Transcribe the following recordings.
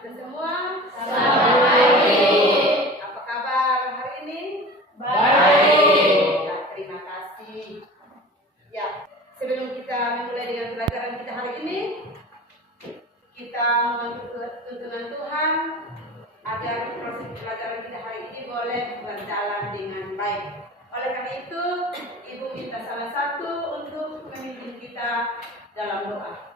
kita semua. Selamat pagi. Apa kabar hari ini? Baik. Ya, terima kasih. Ya, sebelum kita memulai dengan pelajaran kita hari ini, kita mohon tuntunan Tuhan agar proses pelajaran kita hari ini boleh berjalan dengan baik. Oleh karena itu, Ibu minta salah satu untuk memimpin kita dalam doa.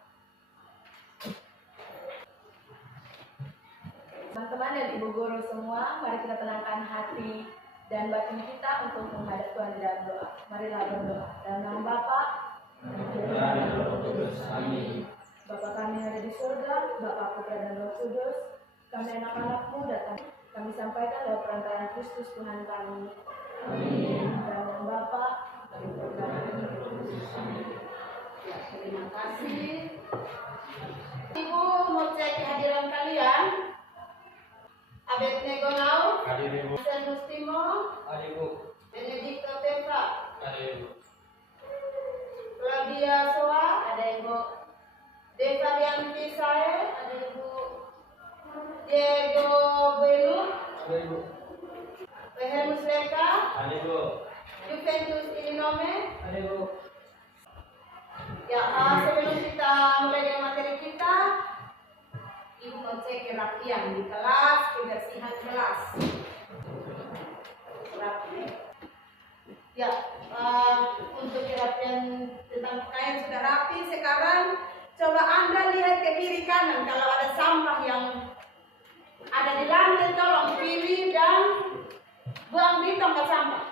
Teman-teman dan ibu guru semua, mari kita tenangkan hati dan batin kita untuk menghadap Tuhan dalam doa. Marilah berdoa. Dalam nama Bapa dan Roh Kudus. Amin. Bapa kami yang ada di surga, Bapa Putra dan Roh Kudus, kami anak-anakmu datang. Kami sampaikan lewat perantaraan Kristus Tuhan kami. Amin. Dalam nama Bapa dan Putra dan Roh Kudus. Amin. Ya, terima kasih. Ibu mau cek kehadiran kalian. Abednego Nau, Hadir Ibu. Hasan Mustimo, Hadir Ibu. Benedikto Tepra, Hadir Ibu. Flavia Soa, ada Ibu. Deva Dianti Sae, ada Ibu. Diego Belu, Hadir Ibu. Leher Musleka, Hadir Ibu. Juventus Ilinome. Hadir Ibu. Ya, sebelum kita mulai dengan materi kita, Ibu mau cek kerapian di kelas, kebersihan kelas. Rapi. Ya, untuk kerapian tentang pakaian sudah rapi. Sekarang coba Anda lihat ke kiri kanan. Kalau ada sampah yang ada di lantai, tolong pilih dan buang di tempat sampah.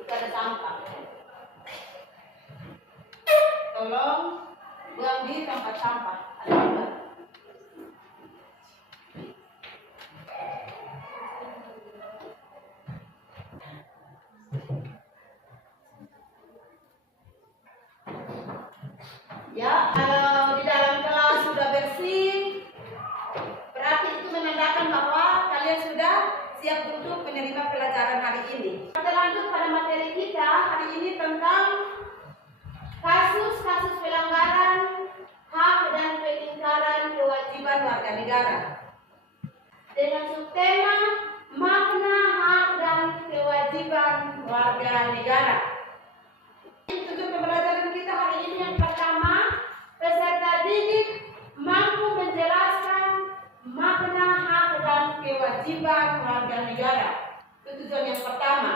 Itu ada sampah. Tolong buang di tempat sampah. Ada juga. Ya, kalau di dalam kelas sudah bersih, berarti itu menandakan bahwa kalian sudah siap untuk menerima pelajaran hari ini. Kita lanjut pada materi kita hari ini tentang kasus-kasus pelanggaran hak dan pengingkaran kewajiban warga negara. Dengan subtema makna hak dan kewajiban warga negara. Tujuan pembelajaran kita hari ini yang pertama, peserta didik mampu menjelaskan makna hak dan kewajiban warga negara. Itu tujuan yang pertama.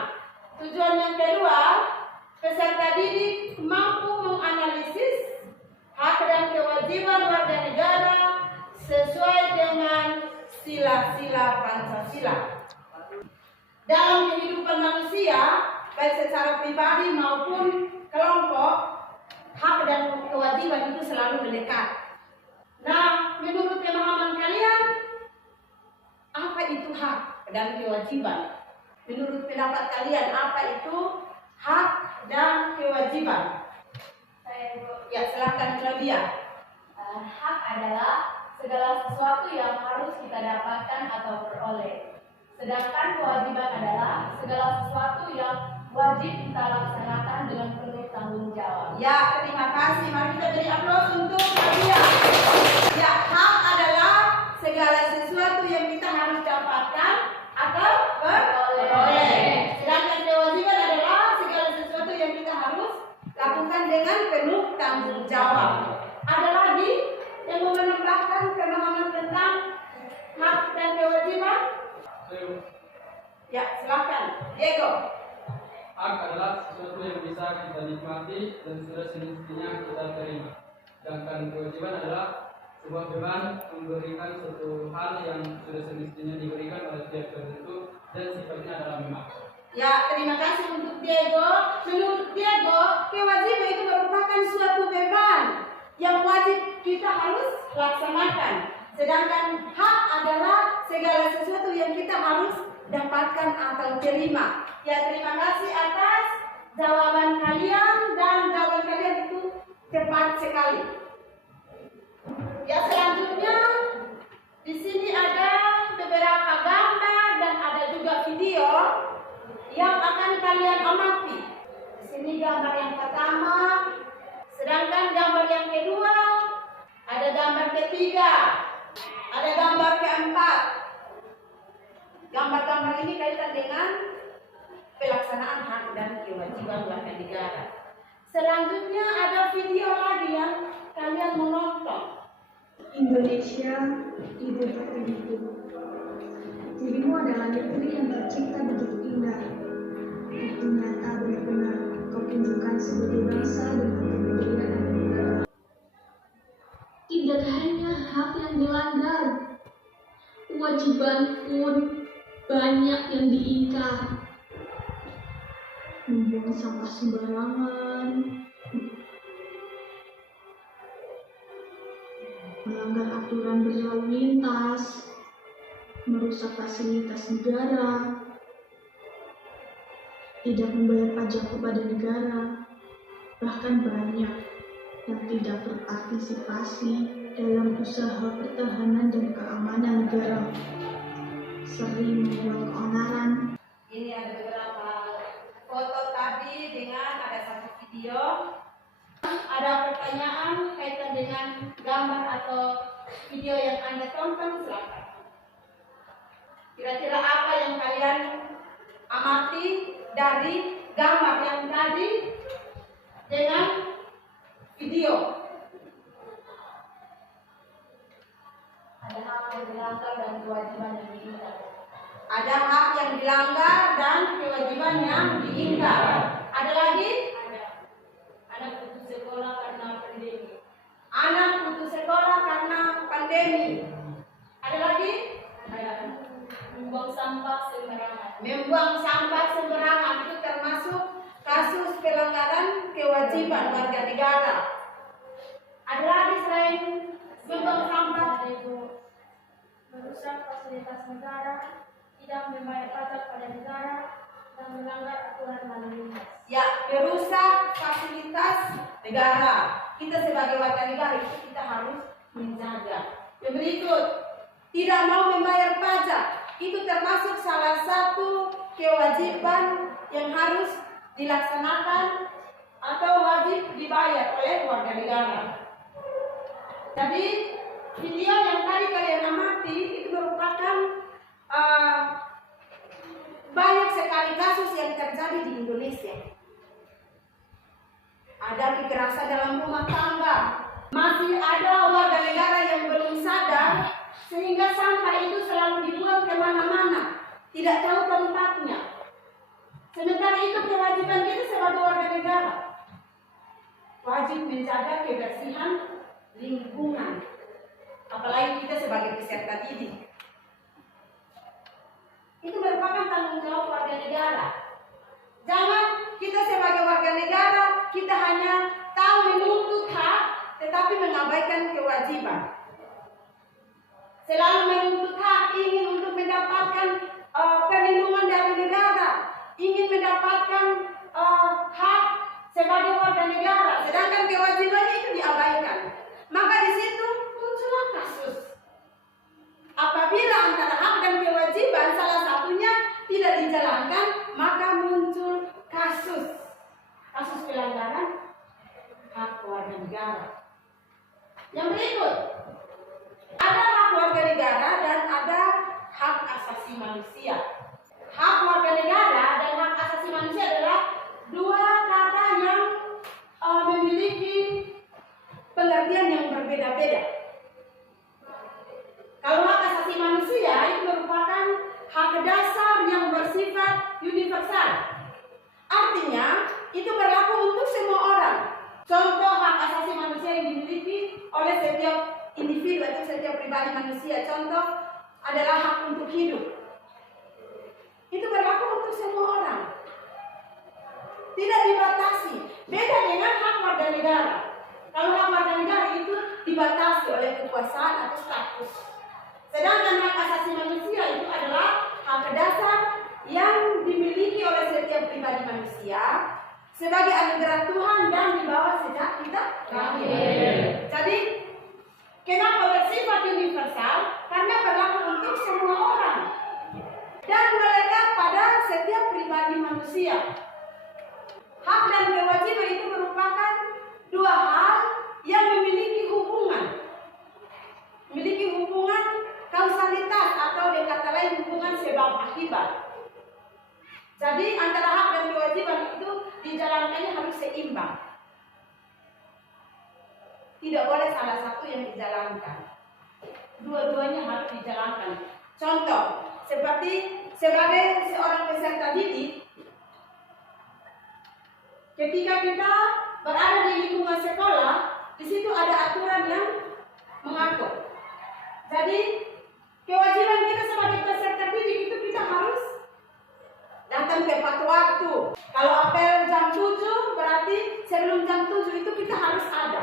Tujuan yang kedua, peserta didik mampu menganalisis hak dan kewajiban warga negara sesuai dengan sila-sila Pancasila. Dalam kehidupan manusia, baik secara pribadi maupun kelompok, hak dan kewajiban itu selalu melekat. Nah, menurut pemahaman kalian, apa itu hak dan kewajiban? Menurut pendapat kalian, apa itu hak dan kewajiban? Ya, silakan Flavia. Hak adalah segala sesuatu yang harus kita dapatkan atau peroleh. Sedangkan kewajiban adalah segala sesuatu yang wajib kita laksanakan dengan penuh tanggung jawab. Ya, terima kasih. Mari kita beri aplaus untuk Flavia. Ya, hak adalah segala sesuatu yang kita harus dapatkan atau peroleh. Sedangkan kewajiban adalah segala sesuatu yang kita harus lakukan dengan penuh tanggung jawab. Ada lagi yang mau menambahkan pemahaman tentang hak dan kewajiban? Ya, silakan. Diego. Hak adalah sesuatu yang bisa kita nikmati dan sudah semestinya kita terima. Sedangkan kewajiban adalah sebuah beban memberikan suatu hal yang sudah semestinya diberikan oleh pihak tertentu dan sifatnya adalah memang. Ya, terima kasih untuk Diego. Menurut Diego, kewajiban itu merupakan suatu beban yang wajib kita harus laksanakan. Sedangkan hak adalah segala sesuatu yang kita harus dapatkan atau terima. Ya, terima kasih atas jawaban kalian dan jawaban kalian itu tepat sekali. Ya, selanjutnya di sini ada beberapa gambar dan ada juga video yang akan kalian amati. Di sini gambar yang pertama, sedangkan gambar yang kedua Ada gambar ketiga, ada gambar keempat. Gambar-gambar ini kaitan dengan pelaksanaan hak dan kewajiban warga negara. Selanjutnya ada video lagi yang kalian menonton. Indonesia, ibu terpilihku. Dirimu adalah negeri yang tercipta begitu indah. Bukti nyata benar-benar kau tunjukkan sebagai bangsa dengan kebudayaan dan budaya. Tidak hanya hak yang dilanggar, kewajiban pun banyak yang diingkar. Membuang sampah sembarangan, melanggar aturan berlalu lintas, merusak fasilitas negara, tidak membayar pajak kepada negara, bahkan banyak yang tidak berpartisipasi dalam usaha pertahanan dan keamanan negara, sering membuat keonaran. Ini ada beberapa foto tadi dengan ada satu video. Ada pertanyaan kaitan dengan gambar atau video yang Anda tonton, silakan. Kira-kira apa yang kalian amati dari gambar yang tadi dengan video? Ada hak yang dilanggar dan kewajiban yang diingkar. Ada hak yang dilanggar dan kewajiban yang diingkar. Ada lagi? Anak putus sekolah karena pandemi. Anak putus sekolah karena pandemi. Ada lagi? Ada membuang sampah sembarangan. Membuang sampah sembarangan itu termasuk kasus pelanggaran kewajiban warga negara. Ada lagi selain membuang sampah? Itu merusak fasilitas negara, tidak membayar pajak pada negara, dan melanggar aturan lalu lintas. Ya, merusak fasilitas negara. Kita sebagai warga negara itu kita harus menjaga. Yang berikut, tidak mau membayar pajak. Itu termasuk salah satu kewajiban yang harus dilaksanakan atau wajib dibayar oleh warga negara. Jadi video yang tadi kalian amati itu merupakan banyak sekali kasus yang terjadi di Indonesia. Ada kekerasan dalam rumah tangga, masih ada warga negara yang belum sadar sehingga sampah itu selalu dibuang kemana-mana, tidak tahu tempatnya. Sementara itu kewajiban kita sebagai warga negara wajib menjaga kebersihan lingkungan, apalagi kita sebagai peserta didik. Itu merupakan tanggung jawab warga negara. Jangan kita sebagai warga negara kita hanya tahu menuntut hak tetapi mengabaikan kewajiban. Selalu menuntut hak, ingin untuk mendapatkan perlindungan dari negara, ingin mendapatkan hak sebagai warga negara, sedangkan kewajibannya itu diabaikan. Maka di situ muncullah kasus. Apabila antara hak dan kewajiban salah satunya tidak dijalankan, maka muncul kasus pelanggaran hak warga negara. Yang berikut, ada hak warga negara dan ada hak asasi manusia. Hak warga negara dan hak asasi manusia adalah dua kata yang memiliki pengertian yang berbeda-beda. Kalau hak asasi manusia itu merupakan hak dasar yang bersifat universal. Artinya, itu berlaku untuk semua orang. Contoh hak asasi manusia yang dimiliki oleh setiap individu atau setiap pribadi manusia. Contoh adalah hak untuk hidup. Itu berlaku untuk semua orang. Tidak dibatasi. Beda dengan hak warga negara. Kalau hak warga negara itu dibatasi oleh kekuasaan atau status. Sedangkan hak asasi manusia itu adalah hak dasar yang dimiliki oleh setiap pribadi manusia sebagai anugerah Tuhan dan dibawa sejak kita lahir. Jadi, kenapa bersifat universal? Karena berlaku untuk semua orang dan melekat pada setiap pribadi manusia. Hak dan kewajiban itu merupakan dua hal yang memiliki hubungan. sebab akibat. Jadi antara hak dan kewajiban itu dijalankannya harus seimbang. Tidak boleh salah satu yang dijalankan. Dua-duanya harus dijalankan. Contoh, seperti sebagai seorang peserta didik, ketika kita berada di lingkungan sekolah, di situ ada aturan yang mengatur. Jadi kewajiban kita sebagai peserta didik itu kita harus datang tepat waktu. Kalau apel jam 7, berarti sebelum jam 7 itu kita harus ada.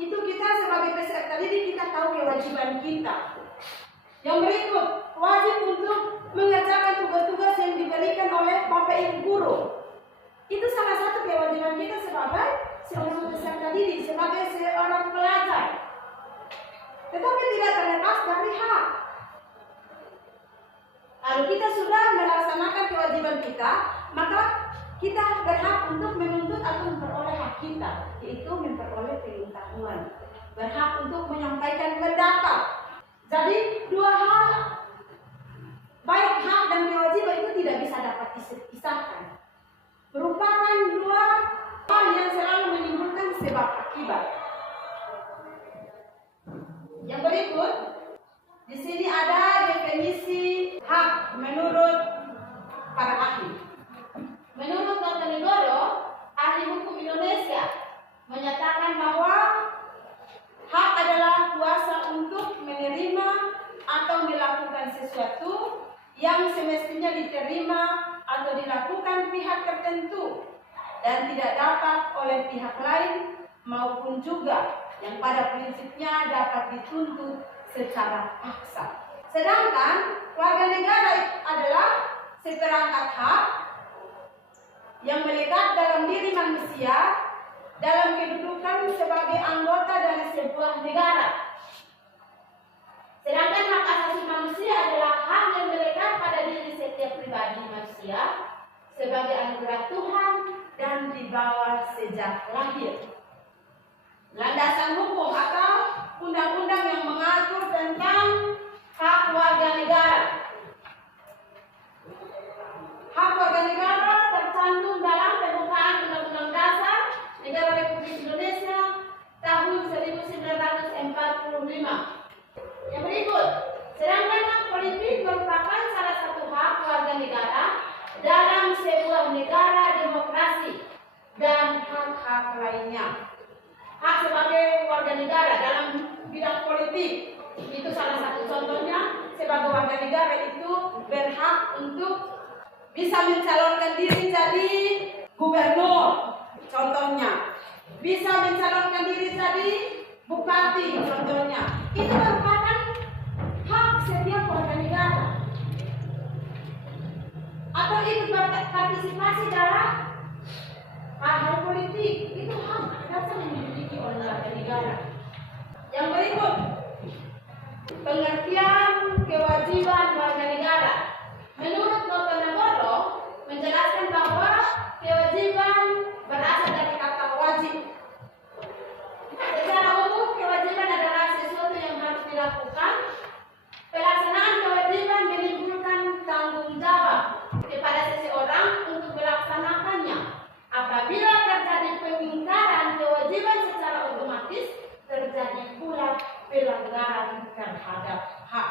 Itu kita sebagai peserta didik kita tahu kewajiban kita. Yang berikut, wajib untuk mengerjakan tugas-tugas yang diberikan oleh Bapak Ibu guru. Itu salah satu kewajiban kita sebagai seorang peserta didik, sebagai seorang pelajar. Tetapi tidak terlepas dari hak. Kalau kita sudah melaksanakan kewajiban kita, maka kita berhak untuk menuntut atau memperoleh hak kita, yaitu memperoleh pengetahuan. Berhak untuk menyampaikan pendapat. Jadi dua hal, baik hak dan kewajiban itu tidak bisa dapat dipisahkan. Merupakan dua hal yang selalu menimbulkan sebab akibat. Yang berikut, di sini ada definisi hak menurut para ahli. Menurut Notonegoro, ahli hukum Indonesia menyatakan bahwa hak adalah kuasa untuk menerima atau melakukan sesuatu yang semestinya diterima atau dilakukan pihak tertentu dan tidak dapat oleh pihak lain maupun juga yang pada prinsipnya dapat dituntut secara paksa. Sedangkan warga negara adalah seperangkat hak yang melekat dalam diri manusia dalam kedudukan sebagai anggota dari sebuah negara. Sedangkan hak asasi manusia adalah hak yang melekat pada diri setiap pribadi manusia sebagai anugerah Tuhan dan dibawa sejak lahir. Landasan hukum atau undang-undang yang mengatur tentang hak warga negara. Hak warga negara tercantum dalam pembukaan Undang-Undang Dasar Negara Republik Indonesia tahun 1945. Yang berikut, sedangkan hak politik merupakan salah satu hak warga negara dalam sebuah negara demokrasi dan hak-hak lainnya. Hak sebagai warga negara dalam bidang politik itu salah satu contohnya. Sebagai warga negara itu berhak untuk bisa mencalonkan diri jadi gubernur, contohnya. Bisa mencalonkan diri jadi bupati, contohnya. Itu merupakan hak setiap warga negara. Atau ikut partisipasi dalam hal-hal politik, itu hak dasar yang dimiliki oleh warga negara. Yang berikut, pengertian kewajiban warga negara. Menurut Notonegoro menjelaskan bahwa kewajiban berasal dari kata wajib. Secara umum, kewajiban adalah sesuatu yang harus dilakukan. Pelaksanaan kewajiban menimbulkan tanggung jawab kepada seseorang untuk melaksanakannya. Apabila terjadi pengingkaran kewajiban secara otomatis, terjadi pula pelanggaran terhadap hak.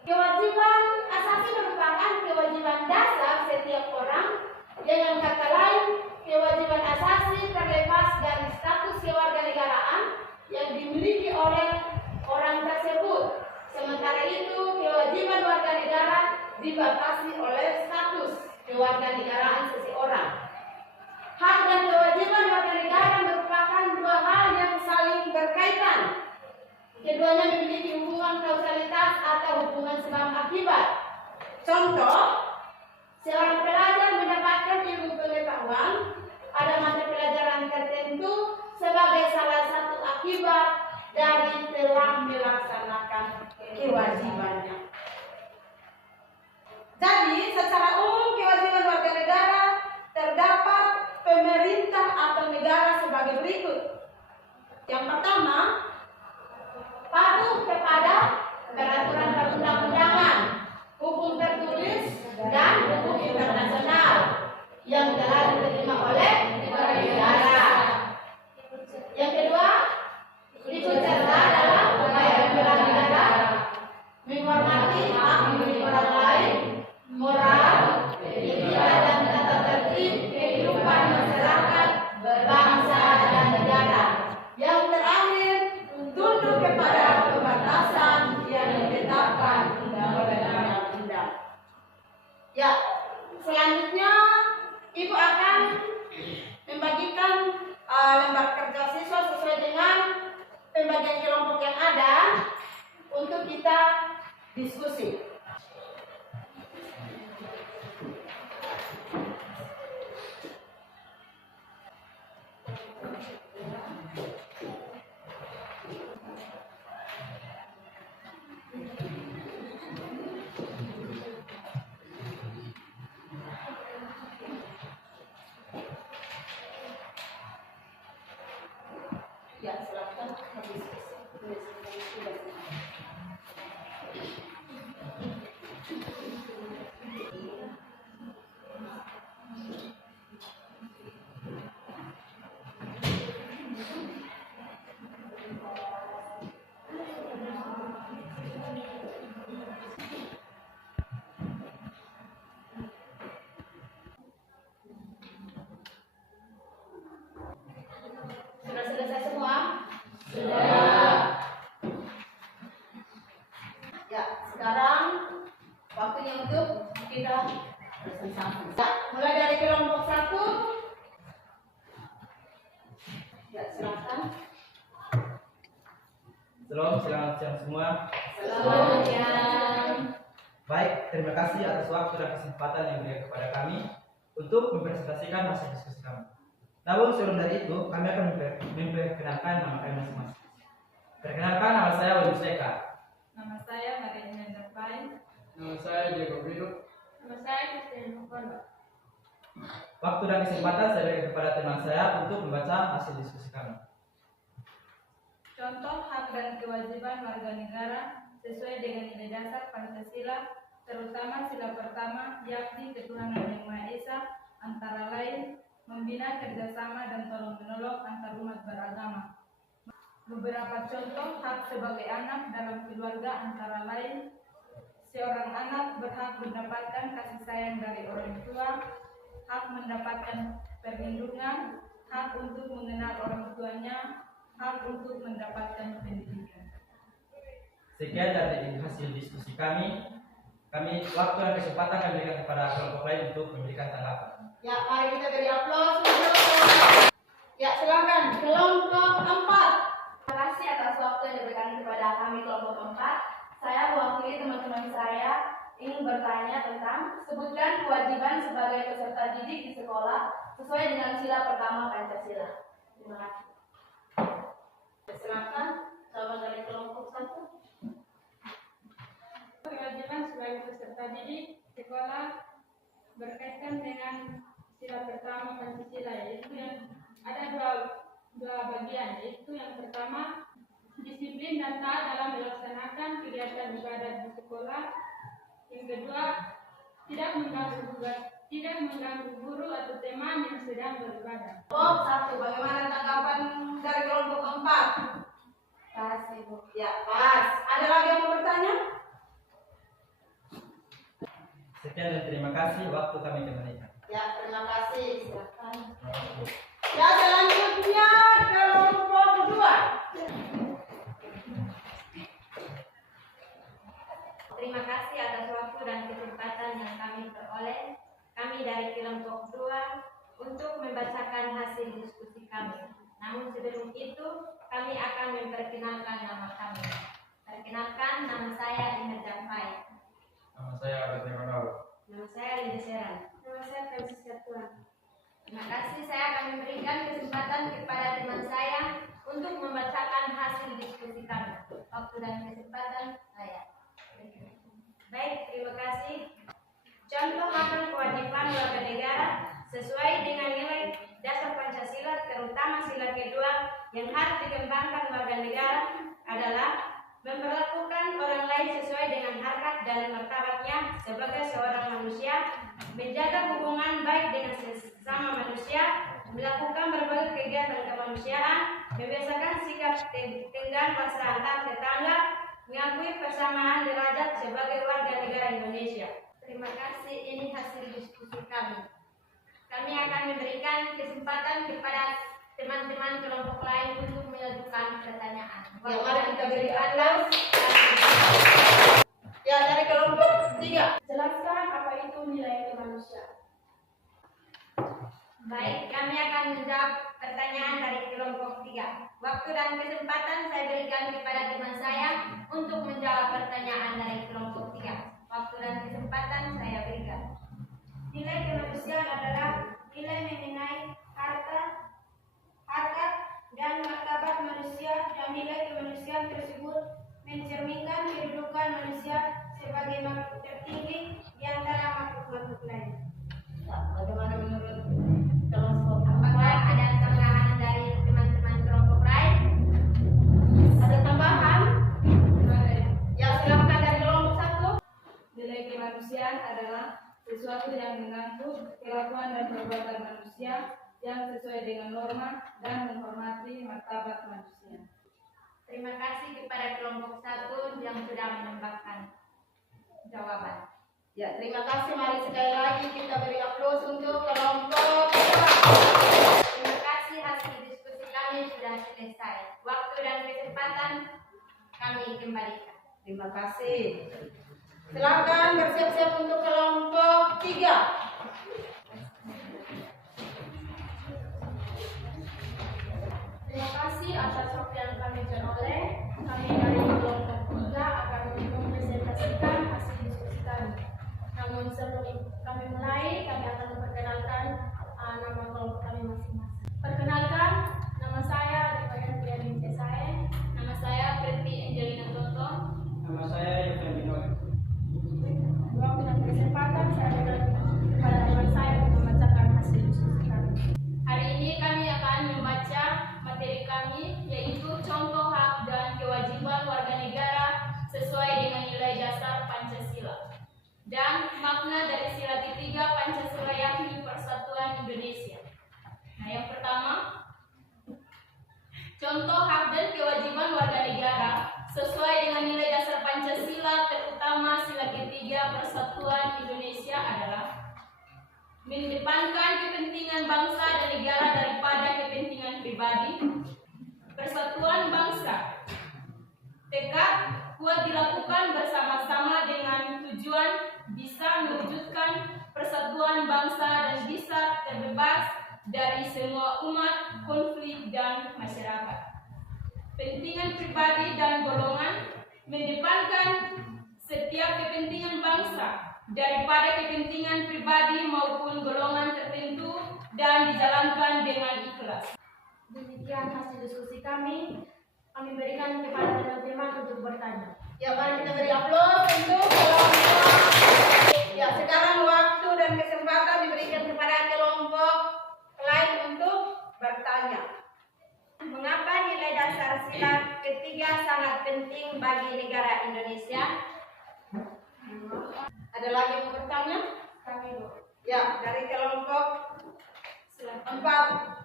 Kewajiban asasi merupakan kewajiban dasar setiap orang. Dengan kata lain, kewajiban asasi terlepas dari status kewarganegaraan yang dimiliki oleh orang tersebut. Sementara itu, kewajiban warga negara dibatasi oleh status kewarganegaraan seseorang. Hak dan kewajiban warga negara merupakan dua hal yang saling berkaitan. Keduanya memiliki hubungan kausalitas atau hubungan sebab akibat. Contoh, seorang pelajar mendapatkan ilmu pengetahuan pada mata pelajaran tertentu sebagai salah satu akibat dari telah melaksanakan kewajibannya. Jadi, secara umum kewajiban warga negara terdapat pemerintah atau negara sebagai berikut. Yang pertama, patuh kepada peraturan perundang-undangan. yang telah diterima oleh negara. Yang kedua, ikut serta dalam upaya bela negara, menghormati hak milik orang lain, moral, etika dan tata tertib kehidupan masyarakat, berbangsa dan negara. Yang terakhir, tunduk kepada pembatasan yang ditetapkan oleh undang-undang. Ya, selanjutnya Ibu akan membagikan lembar kerja siswa sesuai dengan pembagian kelompok yang ada untuk kita diskusi. Ya, silakan Sudah selesai semua? Ya, sekarang waktunya untuk kita bersama. Ya, mulai dari kelompok 1. Ya, silakan. Selamat siang semua. Selamat siang. Baik, terima kasih atas waktu dan kesempatan yang diberikan kepada kami untuk mempresentasikan hasil diskusi kami. Namun sebelum dari itu, kami akan memperkenalkan nama kami masing-masing. Perkenalkan, nama saya Wali Seka. Nama saya Maria Imelda Pai. Nama saya Diego Bido. Nama saya Christine Mukono. Waktu dan kesempatan saya berikan kepada teman saya untuk membaca hasil diskusi kami. Contoh hak dan kewajiban warga negara sesuai dengan nilai dasar Pancasila, terutama sila pertama, yakni ketuhanan yang Maha Esa, antara lain membina kerjasama dan tolong-menolong antar umat beragama. Beberapa contoh hak sebagai anak dalam keluarga antara lain, seorang anak berhak mendapatkan kasih sayang dari orang tua, hak mendapatkan perlindungan, hak untuk mengenal orang tuanya, hak untuk mendapatkan pendidikan. Sekian dari hasil diskusi kami. Waktu dan kesempatan kami berikan kepada kelompok lain untuk memberikan tanggapan. Ya, mari kita beri aplaus untuk. Ya, silakan kelompok 4. Terima kasih atas waktu yang diberikan kepada kami kelompok 4. Saya mewakili teman-teman saya ingin bertanya tentang sebutkan kewajiban sebagai peserta didik di sekolah sesuai dengan sila pertama Pancasila. Terima kasih. Silakan jawaban dari kelompok 1. Kewajiban sebagai peserta didik sekolah berkaitan dengan sila pertama Pancasila, yaitu yang ada dua bagian, yaitu yang pertama disiplin dan taat dalam melaksanakan kegiatan ibadah di sekolah. Yang kedua, tidak mengganggu guru atau teman yang sedang beribadah. Kelompok 1, bagaimana tanggapan dari kelompok 4? Pas, Ibu. Ya, pas. Ada lagi yang mau bertanya? Sekian dan terima kasih waktu kami kembalikan. Ya, terima kasih. Silakan. Terima kasih. Ya, selanjutnya kelompok 2. Terima kasih atas waktu dan kesempatan yang kami peroleh. Kami dari kelompok 2 untuk membacakan hasil diskusi kami. Namun sebelum itu, kami akan memperkenalkan nama kami. Perkenalkan, nama saya Imelda Pai. Nama saya Abed Nemanau. Nama saya Linda Seran. Nama saya Francisca Tuan. Terima kasih, saya akan memberikan kesempatan kepada teman saya untuk membacakan hasil diskusi kami. Waktu dan kesempatan saya. Baik, terima kasih. Contoh hak dan kewajiban warga negara sesuai dengan nilai dasar Pancasila, terutama sila kedua yang harus dikembangkan warga negara adalah memperlakukan orang lain sesuai dengan harkat dan martabatnya sebagai seorang manusia, menjaga hubungan baik dengan melakukan berbagai kegiatan kemanusiaan, membiasakan sikap tenggang pasrah antar tetangga, mengakui persamaan derajat sebagai warga negara Indonesia. Terima kasih, ini hasil diskusi kami. Kami akan memberikan kesempatan kepada teman-teman kelompok lain untuk mengajukan pertanyaan. Ya, mari kita beri aplaus. Ya, dari kelompok 3. Jelaskan apa itu nilai kemanusiaan. Baik, kami akan menjawab pertanyaan dari kelompok 3. Waktu dan kesempatan saya berikan kepada teman saya untuk menjawab pertanyaan dari kelompok 3. Waktu dan kesempatan saya berikan. Nilai kemanusiaan adalah nilai mengenai harkat dan martabat manusia, dan nilai kemanusiaan tersebut mencerminkan kedudukan manusia sebagai makhluk tertinggi di antara makhluk-makhluk lain. Bagaimana menurut kelompok? Apakah ada tambahan dari teman-teman kelompok lain? Ada tambahan? Ya, silakan dari kelompok 1. Nilai kemanusiaan adalah sesuatu yang mengangkut kelakuan dan perbuatan manusia yang sesuai dengan norma dan menghormati martabat manusia. Terima kasih kepada kelompok 1 yang sudah menambahkan jawaban. Ya, terima kasih. Mari sekali lagi kita beri aplaus untuk kelompok 2. Terima kasih, hasil diskusi kami sudah selesai. Waktu dan kesempatan kami kembalikan. Terima kasih. Silakan bersiap-siap untuk kelompok 3. Terima kasih atas waktu yang kami peroleh. Kami dari kelompok 3 akan mempresentasikan hasil diskusi kami. Namun sebelum kami mulai, kami akan memperkenalkan nama kelompok kami masing-masing. Perkenalkan, nama saya Adipaya Triadince Sae. Nama saya Preti Angelina Toto. Nama saya Yofan Binoy. Waktu dan kesempatan saya berikan kepada teman saya untuk membacakan hasil diskusi kami. Hari ini kami akan membaca materi kami, yaitu contoh hak dan kewajiban warga negara sesuai dengan nilai dasar Pancasila dan makna dari sila ketiga Pancasila yakni Persatuan Indonesia. Nah, yang pertama, contoh hak dan kewajiban warga negara sesuai dengan nilai dasar Pancasila, terutama sila ketiga Persatuan Indonesia adalah mengedepankan kepentingan bangsa dan negara daripada kepentingan pribadi, persatuan bangsa, tekad kuat dilakukan bersama-sama dengan tujuan bisa mewujudkan persatuan bangsa dan bisa terbebas dari semua umat, konflik, dan masyarakat. Kepentingan pribadi dan golongan mengedepankan setiap kepentingan bangsa daripada kepentingan pribadi maupun golongan tertentu dan dijalankan dengan ikhlas. Demikian hasil diskusi kami. Kami berikan kepada teman-teman untuk bertanya. Ya, mari kita beri aplaus untuk kelompok. Ya, sekarang waktu dan kesempatan diberikan kepada kelompok lain untuk bertanya. Mengapa nilai dasar sila ketiga sangat penting bagi negara Indonesia? Ada lagi yang mau bertanya? Kami Ya, dari kelompok 4.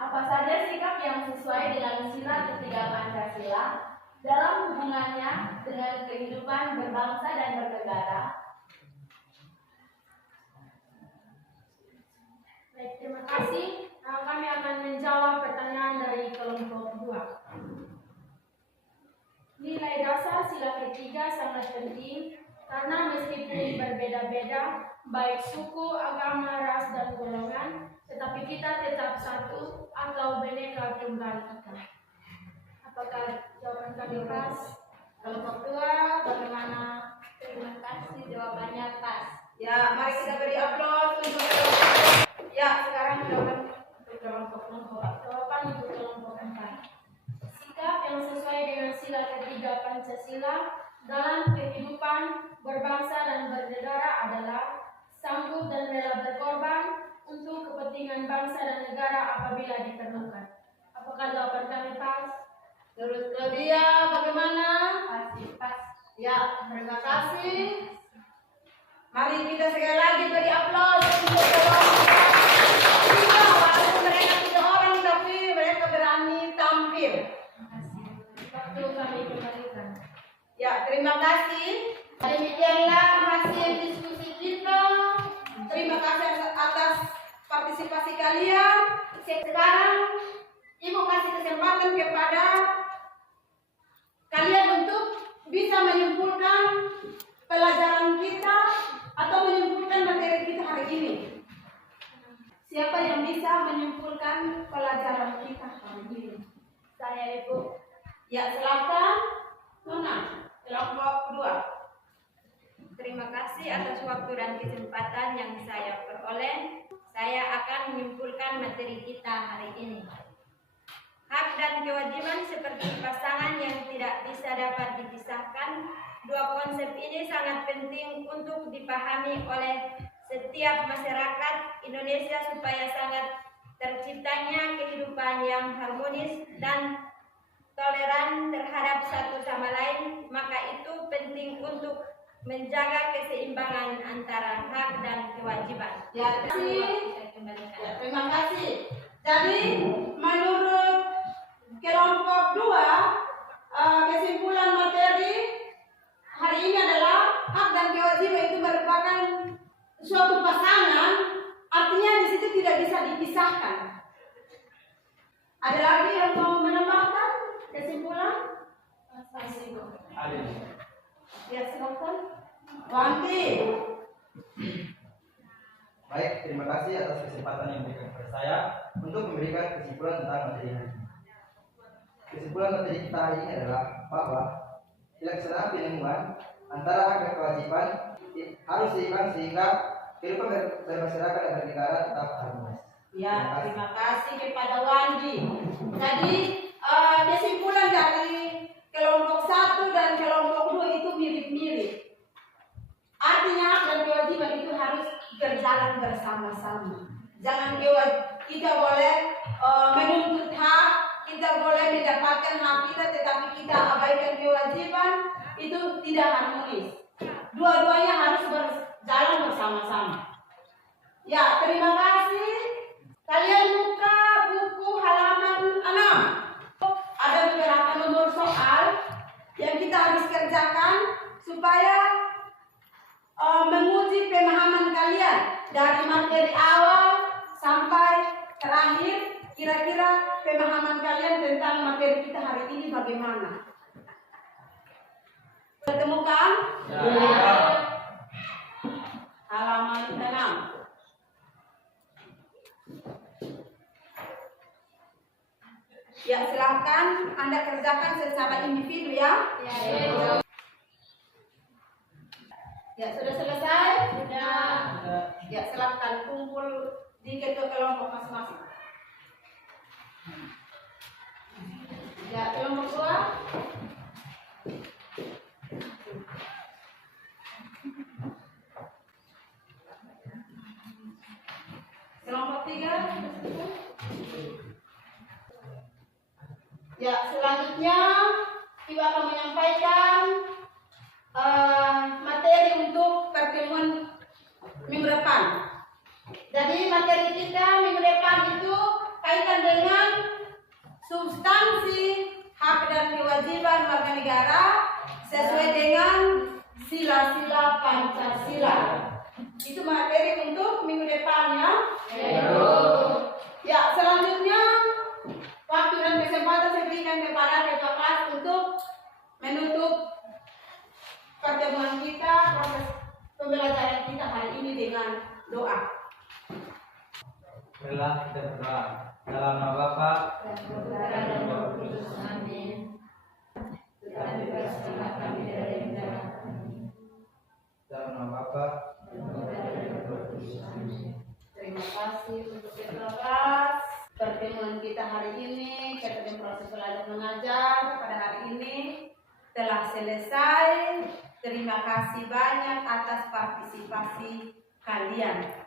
apa saja sikap yang sesuai dengan sila ketiga Pancasila dalam hubungannya dengan kehidupan berbangsa dan bernegara? Baik, terima kasih. Kami akan menjawab pertanyaan dari kelompok 2. Nilai dasar sila ketiga sangat penting karena meskipun berbeda-beda, baik suku, agama, ras, dan golongan, tetapi kita tetap satu atau Bhinneka Tunggal Ika. Apakah jawaban kami pas? Kelompok 2, bagaimana? Terima kasih, jawabannya pas. Ya, mari kita beri aplaus untuk kelompok. Ya, sekarang jawaban untuk kelompok 4. Jawaban untuk kelompok 4. Sikap yang sesuai dengan sila ketiga Pancasila dalam kehidupan berbangsa dan bernegara adalah sanggup dan rela berkorban untuk kepentingan bangsa dan negara apabila diperlukan. Apakah jawaban kami pas? Menurut Claudia, bagaimana? Pas. Ya, terima kasih. Mari kita sekali lagi beri aplaus untuk kelompok 3 walaupun mereka kasih. Demikianlah hasil diskusi kita. Terima kasih atas partisipasi kalian. Sekarang Ibu kasih kesempatan kepada kalian untuk bisa menyimpulkan pelajaran kita atau menyimpulkan materi kita hari ini. Siapa yang bisa menyimpulkan pelajaran kita hari ini? Saya, Ibu. Ya, silakan. Nona, kelompok 2. Terima kasih atas waktu dan kesempatan yang saya peroleh. Saya akan menyimpulkan materi kita hari ini. Hak dan kewajiban seperti pasangan yang tidak bisa dapat dipisahkan. Dua konsep ini sangat penting untuk dipahami oleh setiap masyarakat Indonesia supaya sangat terciptanya kehidupan yang harmonis dan toleran terhadap satu sama lain. Maka itu penting untuk menjaga keseimbangan antara hak dan kewajiban. Ya, terima kasih. Jadi menurut kelompok 2, kesimpulan materi hari ini adalah hak dan kewajiban itu merupakan suatu pasangan, artinya di situ tidak bisa dipisahkan. Ada lagi yang mau menambahkan kesimpulan? Ya, silakan. Wanti. Baik, terima kasih atas kesempatan yang diberikan kepada saya untuk memberikan kesimpulan tentang materi hari ini. Kesimpulan materi kita hari ini adalah bahwa pelaksanaan penilaian antara hak dan kewajiban harus seimbang sehingga kehidupan bermasyarakat dan bernegara tetap harmonis. Ya, terima kasih kepada Wandi. Jadi kesimpulan dari kelompok 1 dan kelompok 2 itu mirip-mirip. Artinya hak dan kewajiban itu harus berjalan bersama-sama. Jangan kita boleh menuntut hak, kita boleh mendapatkan hak kita, tetapi kita abaikan kewajiban, itu tidak harmonis. Dua-duanya harus berjalan bersama-sama. Ya, terima kasih. Kalian buka buku halaman 6. Ada beberapa nomor soal yang kita harus kerjakan supaya menguji pemahaman kalian dari materi awal sampai terakhir. Kira-kira pemahaman kalian tentang materi kita hari ini bagaimana? Bertemukan? Ya. Halaman 6. Ya, silahkan Anda kerjakan secara individu ya. Ya, sudah selesai? Sudah. Ya, silahkan kumpul di ketua kelompok masing-masing. Ya, kelompok 2. Kelompok 3. Ya, selanjutnya Ibu akan menyampaikan materi untuk pertemuan minggu depan. Jadi materi kita minggu depan itu kaitan dengan substansi hak dan kewajiban warga negara sesuai dengan sila-sila Pancasila. Itu materi untuk minggu depan ya. Ya, selanjutnya waktu dan kesempatan saya berikan kepada ketua kelas untuk menutup pertemuan kita, proses pembelajaran kita hari ini dengan doa. Marilah kita berdoa. Dalam nama Bapa Dan kebenaran Roh Kudus. Amin. Tuhan bebaskanlah kami dari penjara kami. dalam nama Bapa Terima kasih untuk ketua kelas. Pertemuan kita hari ini, pertemuan proses belajar mengajar pada hari ini telah selesai. Terima kasih banyak atas partisipasi kalian.